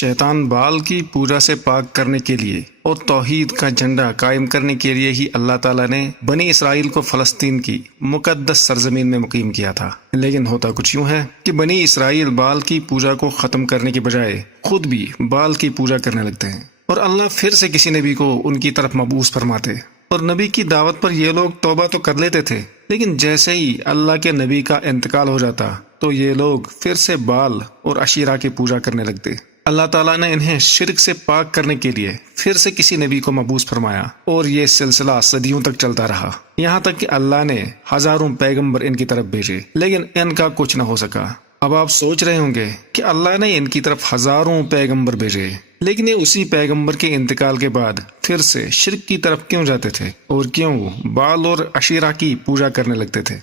شیطان بال کی پوجا سے پاک کرنے کے لیے اور توحید کا جھنڈا قائم کرنے کے لیے ہی اللہ تعالیٰ نے بنی اسرائیل کو فلسطین کی مقدس سرزمین میں مقیم کیا تھا۔ لیکن ہوتا کچھ یوں ہے کہ بنی اسرائیل بال کی پوجا کو ختم کرنے کے بجائے خود بھی بال کی پوجا کرنے لگتے ہیں، اور اللہ پھر سے کسی نبی کو ان کی طرف مبعوث فرماتے، اور نبی کی دعوت پر یہ لوگ توبہ تو کر لیتے تھے، لیکن جیسے ہی اللہ کے نبی کا انتقال ہو جاتا تو یہ لوگ پھر سے بال اور عشیرہ کی پوجا کرنے لگتے۔ اللہ تعالیٰ نے انہیں شرک سے پاک کرنے کے لیے پھر سے کسی نبی کو مبعوث فرمایا، اور یہ سلسلہ صدیوں تک چلتا رہا، یہاں تک کہ اللہ نے ہزاروں پیغمبر ان کی طرف بھیجے، لیکن ان کا کچھ نہ ہو سکا۔ اب آپ سوچ رہے ہوں گے کہ اللہ نے ان کی طرف ہزاروں پیغمبر بھیجے، لیکن یہ اسی پیغمبر کے انتقال کے بعد پھر سے شرک کی طرف کیوں جاتے تھے، اور کیوں بال اور عشیرہ کی پوجا کرنے لگتے تھے؟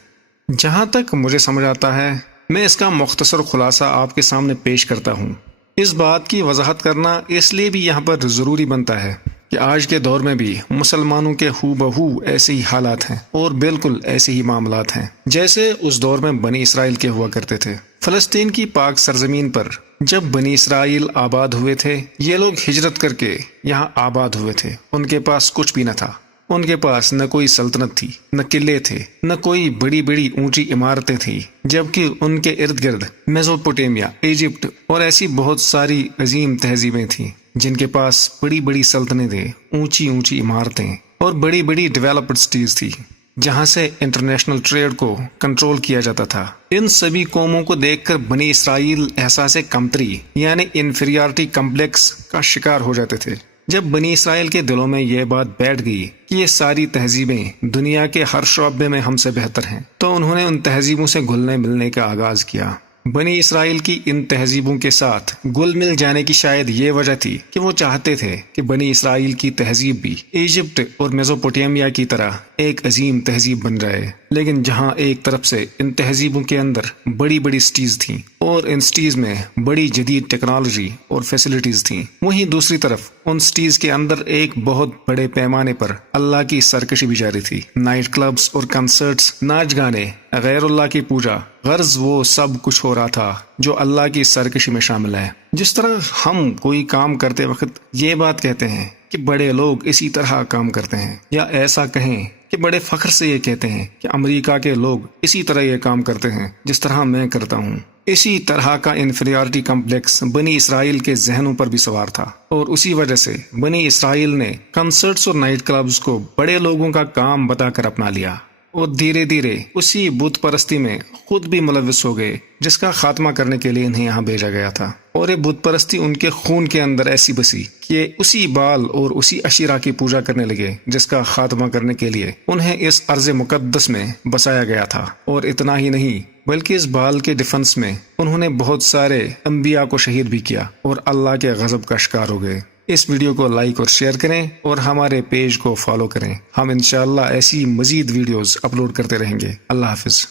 جہاں تک مجھے سمجھ آتا ہے، میں اس کا مختصر خلاصہ آپ کے سامنے پیش کرتا ہوں۔ اس بات کی وضاحت کرنا اس لیے بھی یہاں پر ضروری بنتا ہے کہ آج کے دور میں بھی مسلمانوں کے ہو بہو ایسے ہی حالات ہیں اور بالکل ایسے ہی معاملات ہیں جیسے اس دور میں بنی اسرائیل کے ہوا کرتے تھے۔ فلسطین کی پاک سرزمین پر جب بنی اسرائیل آباد ہوئے تھے، یہ لوگ ہجرت کر کے یہاں آباد ہوئے تھے۔ ان کے پاس کچھ بھی نہ تھا، ان کے پاس نہ کوئی سلطنت تھی، نہ قلعے تھے، نہ کوئی بڑی بڑی اونچی عمارتیں تھیں، جبکہ ان کے ارد گرد میزوپوٹیمیا، ایجپٹ اور ایسی بہت ساری عظیم تہذیبیں تھیں جن کے پاس بڑی بڑی سلطنتیں، اونچی اونچی عمارتیں اور بڑی بڑی ڈیولپڈ سٹیز تھی، جہاں سے انٹرنیشنل ٹریڈ کو کنٹرول کیا جاتا تھا۔ ان سبھی قوموں کو دیکھ کر بنی اسرائیل احساس کمتری یعنی انفیریارٹی کمپلیکس کا شکار ہو جاتے تھے۔ جب بنی اسرائیل کے دلوں میں یہ بات بیٹھ گئی کہ یہ ساری تہذیبیں دنیا کے ہر شعبے میں ہم سے بہتر ہیں، تو انہوں نے ان تہذیبوں سے گھلنے ملنے کا آغاز کیا۔ بنی اسرائیل کی ان تہذیبوں کے ساتھ گل مل جانے کی شاید یہ وجہ تھی کہ وہ چاہتے تھے کہ بنی اسرائیل کی تہذیب بھی ایجپٹ اور میزوپوٹیمیا کی طرح ایک عظیم تہذیب بن جائے۔ لیکن جہاں ایک طرف سے ان تہذیبوں کے اندر بڑی بڑی سٹیز تھیں اور ان سٹیز میں بڑی جدید ٹیکنالوجی اور فیسلٹیز تھیں، وہیں دوسری طرف ان سٹیز کے اندر ایک بہت بڑے پیمانے پر اللہ کی سرکشی بھی جاری تھی۔ نائٹ کلبز اور کنسرٹس، ناچ گانے، غیر اللہ کی پوجا، غرض وہ سب کچھ ہو رہا تھا جو اللہ کی سرکشی میں شامل ہے۔ جس طرح ہم کوئی کام کرتے وقت یہ بات کہتے ہیں کہ بڑے لوگ اسی طرح کام کرتے ہیں، یا ایسا کہیں کہ بڑے فخر سے یہ کہتے ہیں کہ امریکہ کے لوگ اسی طرح یہ کام کرتے ہیں جس طرح میں کرتا ہوں، اسی طرح کا انفیریارٹی کمپلیکس بنی اسرائیل کے ذہنوں پر بھی سوار تھا، اور اسی وجہ سے بنی اسرائیل نے کنسرٹس اور نائٹ کلبز کو بڑے لوگوں کا کام بتا کر اپنا لیا، اور دھیرے دھیرے اسی بت پرستی میں خود بھی ملوث ہو گئے جس کا خاتمہ کرنے کے لیے انہیں یہاں بھیجا گیا تھا۔ اور یہ بت پرستی ان کے خون کے اندر ایسی بسی کہ یہ اسی بال اور اسی عشیرہ کی پوجا کرنے لگے جس کا خاتمہ کرنے کے لیے انہیں اس ارض مقدس میں بسایا گیا تھا۔ اور اتنا ہی نہیں بلکہ اس بال کے ڈیفنس میں انہوں نے بہت سارے انبیاء کو شہید بھی کیا اور اللہ کے غضب کا شکار ہو گئے۔ اس ویڈیو کو لائک اور شیئر کریں اور ہمارے پیج کو فالو کریں۔ ہم انشاءاللہ ایسی مزید ویڈیوز اپلوڈ کرتے رہیں گے۔ اللہ حافظ۔